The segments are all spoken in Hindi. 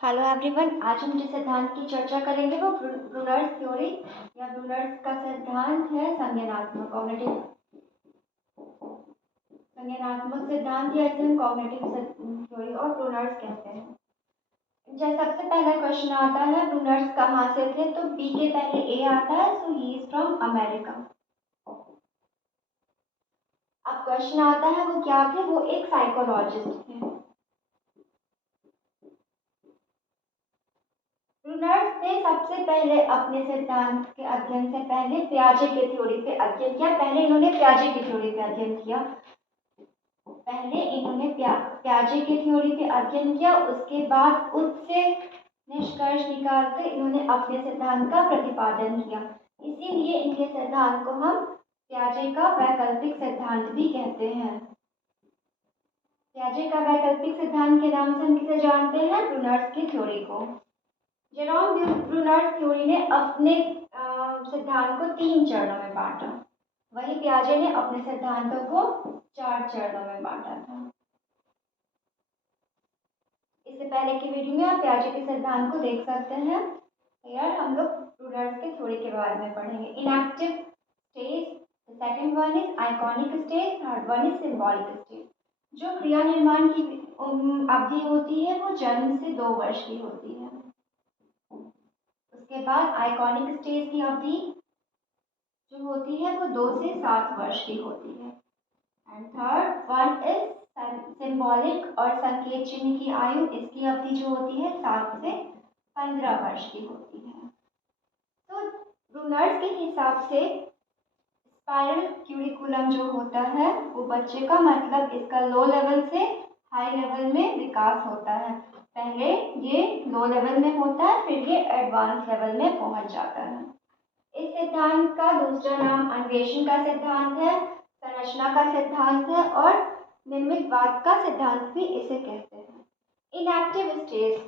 हेलो एवरीवन, आज हम जिस सिद्धांत की चर्चा करेंगे वो ब्रूनर्स थ्योरी या ब्रूनर्स का सिद्धांत है संज्ञानात्मक कॉग्निटिव सिद्धांत या इसे हम कॉग्निटिव थ्योरी और ब्रूनर्स कहते हैं। जैसे सबसे पहला क्वेश्चन आता है ब्रूनर्स कहाँ से थे, तो बी के पहले ए आता है, सो ही इज फ्रॉम अमेरिका। अब क्वेश्चन आता है वो क्या थे, वो एक साइकोलॉजिस्ट थे। ब्रूनर्स ने सबसे पहले अपने सिद्धांत के अध्ययन से पहले पियाजे की थ्योरी पे अध्ययन किया। पहले इन्होंने पियाजे की थ्योरी पे अध्ययन किया। पियाजे की थ्योरी पे अध्ययन किया, उसके बाद उससे निष्कर्ष निकालकर इन्होंने अपने सिद्धांत का प्रतिपादन किया। इसीलिए इनके सिद्धांत को हम पियाजे का वैकल्पिक सिद्धांत भी कहते हैं। पियाजे का वैकल्पिक सिद्धांत के नाम से हम किसे जानते हैं? ब्रूनर्स की थ्योरी को। जेरोम ब्रूनर्स थ्योरी ने अपने सिद्धांत को 3 चरणों में बांटा, वही पियाजे ने अपने सिद्धांतों को 4 चरणों में बांटा था। इससे पहले की वीडियो में आप पियाजे के सिद्धांत को देख सकते हैं। यार हम लोग ब्रूनर्स के थ्योरी के बारे में पढ़ेंगे। Inactive stage, second one is iconic stage, third one is symbolic stage. जो क्रिया निर्माण की अवधि होती है वो जन्म से 2 वर्ष की होती है। उसके बाद आइकॉनिक स्टेज की अवधि जो होती है वो 2 से 7 वर्ष की होती है। And third one is symbolic और संकेत चिन्ह की आयु, इसकी अवधि जो होती है 7 से 15 वर्ष की होती है। तो ब्रूनर्स के हिसाब से स्पाइरल क्यूरिकुलम जो होता है वो बच्चे का मतलब इसका लो लेवल से हाई लेवल में विकास होता है। पहले ये लो लेवल में होता है, फिर ये एडवांस लेवल में पहुंच जाता है। इस सिद्धांत का दूसरा नाम अन्वेषण का सिद्धांत है, संरचना का सिद्धांत है और निर्मितवाद का सिद्धांत भी इसे कहते हैं। इनएक्टिव स्टेज,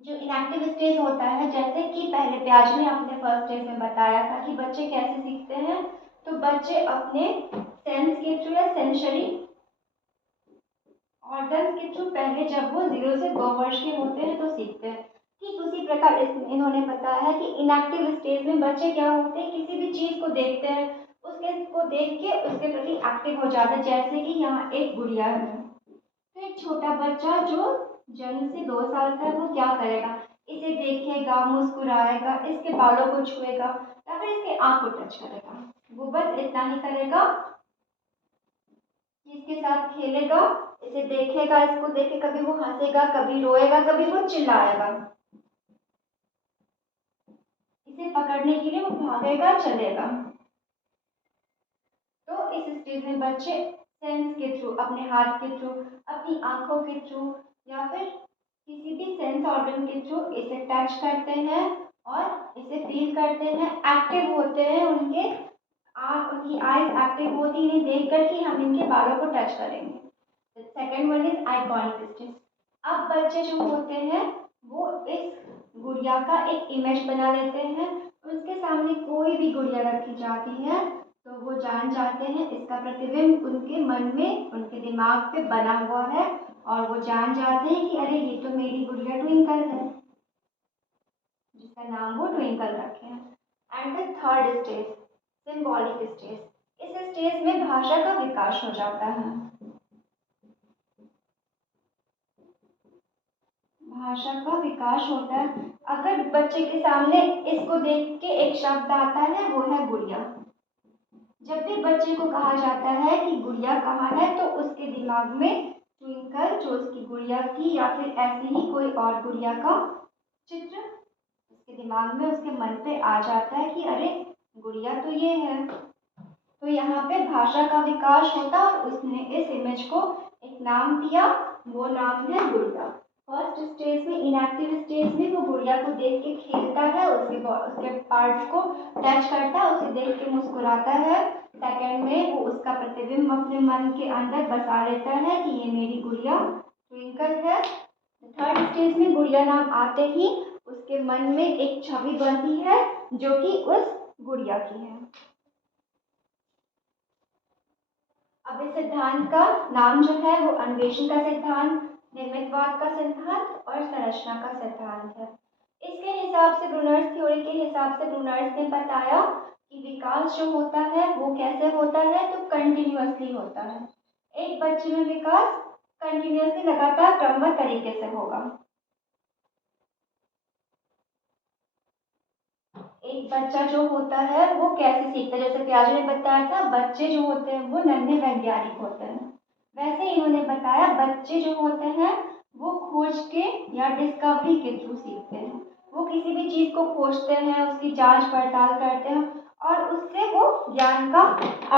जो इनएक्टिव स्टेज होता है, जैसे कि पहले पियाजे ने अपने फर्स्ट स्टेज में बताया था कि बच्चे कैसे सीखते हैं, तो बच्चे अपने सेंस के थ्रू या सेंसरी ऑर्गन्स के थ्रू पहले जब वो 0 से 2 वर्ष के होते हैं तो सीखते हैं। ठीक उसी प्रकार इन्होंने बताया है कि इनएक्टिव स्टेज में बच्चे क्या होते हैं, किसी भी चीज को देखते हैं, उसके को देख के उसके प्रति एक्टिव हो जाते हैं। जैसे कि यहाँ एक गुड़िया है, तो एक छोटा बच्चा जो जन्म से 2 साल का है वो क्या करेगा, इसे देखेगा, मुस्कुराएगा, इसके बालों को छुएगा या फिर इसके आँख को टच करेगा। वो बस इतना ही करेगा, इसके साथ खेलेगा, इसे देखेगा, इसको देख के कभी वो हंसेगा, कभी रोएगा, कभी वो चिल्लाएगा। इसे पकड़ने के लिए वो भागेगा, चलेगा। तो इस स्टेज में बच्चे सेंस के थ्रू, अपने हाथ के थ्रू, अपनी आंखों के थ्रू या फिर किसी भी सेंस ऑर्गन के थ्रू इसे टच करते हैं और इसे फील करते हैं, एक्टिव होते हैं। उनकी आईज एक्टिव होती इन्हें देखकर कि हम इनके बालों को टच करेंगे। Second one is iconic stage. अब बच्चे जो होते हैं वो इस गुड़िया का एक इमेज बना लेते हैं, उसके सामने कोई भी गुड़िया रखी जाती है तो वो जान जाते हैं इसका प्रतिबिंब उनके मन में, उनके दिमाग पे बना हुआ है और वो जान जाते हैं कि अरे ये तो मेरी गुड़िया ट्विंकल है, जिसका नाम वो ट्विंकल रखे हैं। And the third stage, symbolic stage. इस स्टेज में भाषा का विकास हो जाता है। भाषा का विकास होता है। अगर बच्चे के सामने इसको देख के एक शब्द आता है वो है गुड़िया। जब भी बच्चे को कहा जाता है कि गुड़िया कहाँ है तो उसके दिमाग में ट्विंकल जो उसकी गुड़िया थी या फिर ऐसी ही कोई और गुड़िया का चित्र उसके दिमाग में, उसके मन पे आ जाता है कि अरे गुड़िया तो ये है। तो यहाँ पे भाषा का विकास होता और उसने इस इमेज को एक नाम दिया, वो नाम है गुड़िया। फर्स्ट स्टेज में, इनएक्टिव स्टेज में वो गुड़िया को देख के खेलता है, उसके पार्ट्स को टच करता है, उसे देख के मुस्कुराता है। सेकंड में वो उसका प्रतिबिंब अपने मन के अंदर बसा लेता है कि ये मेरी गुड़िया ट्विंकल है। थर्ड स्टेज में गुड़िया नाम आते ही उसके मन में एक छवि बनती है जो कि उस गुड़िया की है। अब इस सिद्धांत का नाम जो है वो अन्वेषण का सिद्धांत निर्मितवाद का सिद्धांत और संरचना का सिद्धांत है। इसके हिसाब से ब्रूनर्स थ्योरी के हिसाब से ब्रूनर्स ने बताया कि विकास जो होता है वो कैसे होता है, तो कंटिन्यूअसली होता है। एक बच्चे में विकास कंटिन्यूअसली लगातार क्रमबद्ध तरीके से होगा। एक बच्चा जो होता है वो कैसे सीखता है, जैसे प्याजे ने बताया था बच्चे जो होते हैं वो नन्हे वैज्ञानिक होते हैं, वैसे इन्होंने बताया बच्चे जो होते हैं वो खोज के या डिस्कवरी के थ्रू सीखते हैं। वो किसी भी चीज़ को खोजते हैं, उसकी जांच पड़ताल करते हैं और उससे वो ज्ञान का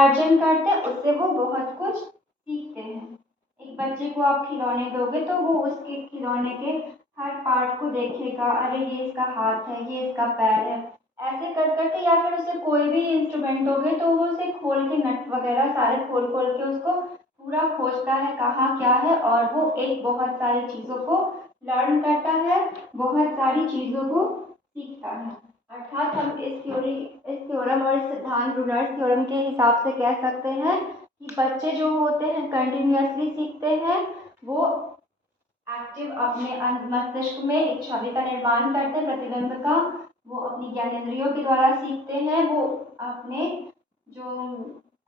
अर्जन करते हैं, उससे वो बहुत कुछ सीखते हैं। एक बच्चे को आप खिलौने दोगे तो वो उसके खिलौने के हर पार्ट को देखेगा, अरे ये इसका हाथ है, ये इसका पैर है, ऐसे कर करके, या फिर उसे कोई भी इंस्ट्रूमेंट दोगे तो वो उसे खोल के नट वगैरह सारे खोल खोल के उसको पूरा खोजता है कहाँ क्या है, और वो एक बहुत सारी चीज़ों को लर्न करता है, बहुत सारी चीज़ों को सीखता है। अर्थात हम इस थ्योरम और इस सिद्धांत ब्रूनर्स थ्योरम के हिसाब से कह सकते हैं कि बच्चे जो होते हैं कंटिन्यूअसली सीखते हैं, वो एक्टिव अपने मस्तिष्क में एक छवि का निर्माण करते हैं प्रतिबिंब का, वो अपनी ज्ञानेंद्रियों के द्वारा सीखते हैं, वो अपने जो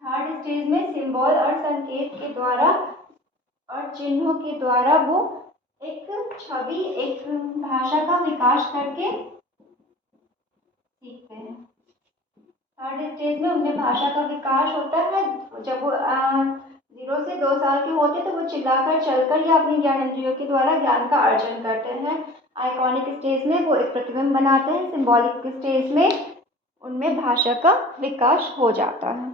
थर्ड स्टेज में सिंबल और संकेत के द्वारा और चिन्हों के द्वारा वो एक छवि, एक भाषा का विकास करके सीखते हैं। थर्ड स्टेज में उनमें भाषा का विकास होता है। जब वो 0 से 2 साल के होते हैं तो वो चिल्लाकर चलकर या अपनी ज्ञानेंद्रियों के द्वारा ज्ञान का अर्जन करते हैं। आइकॉनिक स्टेज में वो एक प्रतिबिंब बनाते हैं, सिंबॉलिक स्टेज में उनमें भाषा का विकास हो जाता है।